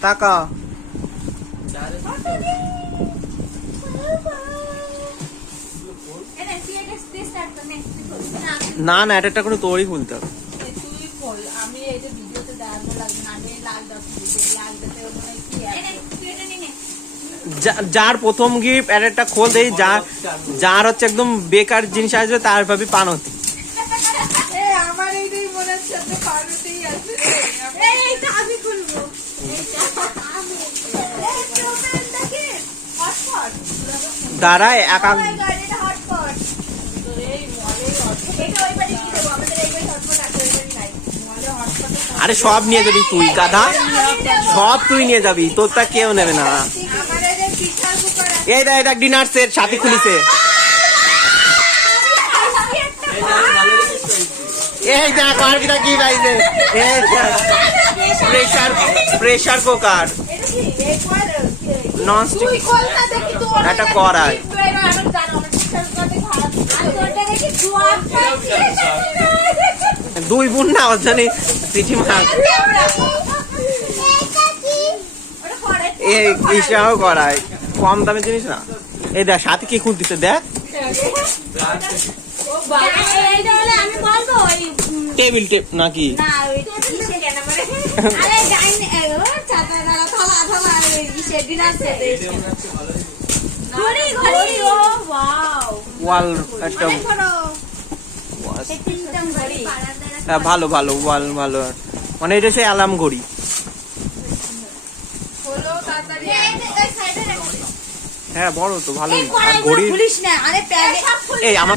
তাকা নে। না, এটা একটা তোরই খুলতে হবে। যার প্রথম গিফট এর একটা খোল দেই যার যার হচ্ছে একদম বেকার জিনিস আসবে তার ভাবি পানতি। আমার এইটাই মনে হচ্ছে পাউরুটি আছে রে আমি- এই, এইটা আমি খুলবো। এইটা আমি। এই, তুই open দেখে। Hotspot। দাঁড়ায় একা Oh my God, এটা hotspot। তো এই মলে হটস্পট এটা ওই বাড়ি দিয়ে দেবো, আমাদের এই বাড়ি hotspot আছে, ওই বাড়ি নাই। মলে হটস্পটে আরে সব নিয়ে যাবি তুই গাধা। সব তুই নিয়ে যাবি তোর তা কেউ নেবে না। এই দেখ ডিনার সেট সাথে খুলিছে। এই দেখ আর কিটা কি? পাইছে প্রেসার প্রেসার কুকার? নন তোর একটা পাইছি। দুই বোন না জানি সিটি মার ওটা কড়াই। ইসাও করায়। কম দামের জিনিস না। এই দেখ, সাথে কি খুলতেছে, দেখ। টেবিল টেপ নাকি? ঘড়ি ঘড়ি। ও ওয়াও ওয়াল একটা হ্যাঁ, ভালো ভালো ওয়াল ভালো। মানে এটা সেই অ্যালার্ম ঘড়ি। হ্যাঁ বড় তো ভালোই আর ঘড়ি খুলিস না আরে প্যাগে এই আমার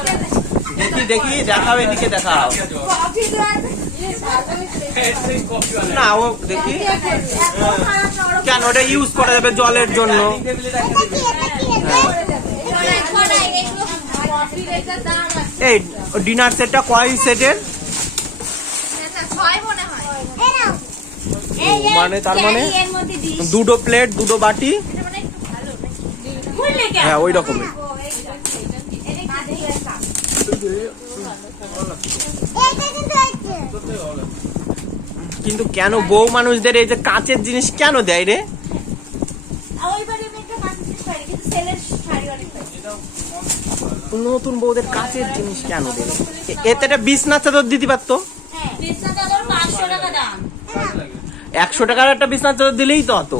একটা রাখি দেখি দেখাবে, এদিকে দেখাও। না, ও দেখি। কেন, ওটা ইউজ করা যাবে জলের জন্য? এই ডিনার সেটটা কয় সেটের মনে তার মানে? দুটো প্লেট দুটো বাটি? হ্যাঁ ওই রকমের কিন্তু কেন বউ মানুষদের এই যে কাঁচের জিনিস কেন দেয় রে? নতুন বউদের কাঁচের জিনিস কেন দেয় এতে একটা বিছনা চাদর দিতে পারতো? একশো টাকার একটা বিছনা চাদর দিলেই তো হতো।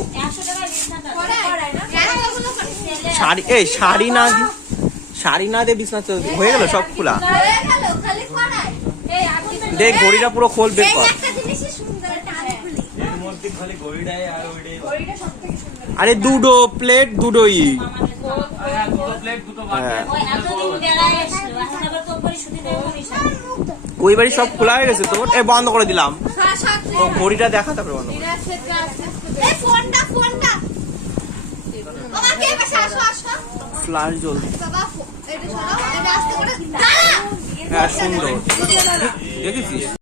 শাড়ি এই শাড়ি না দি শাড়ি না দিয়ে বিছনা হয়ে গেল সব খোলা। দেখ, ঘড়িটা পুরো খোল বের কর। আরে দুটো প্লেট দুটো ই। হ্যাঁ। ওই বাড়ি সব খোলা হয়ে গেছে তোর? এ, বন্ধ করে দিলাম। ও, ঘড়িটা দেখা, তারপরে বন্ধ করে। ফ্লাশ জ্বলছে হ্যাঁ সুন্দর। দেখেছিস?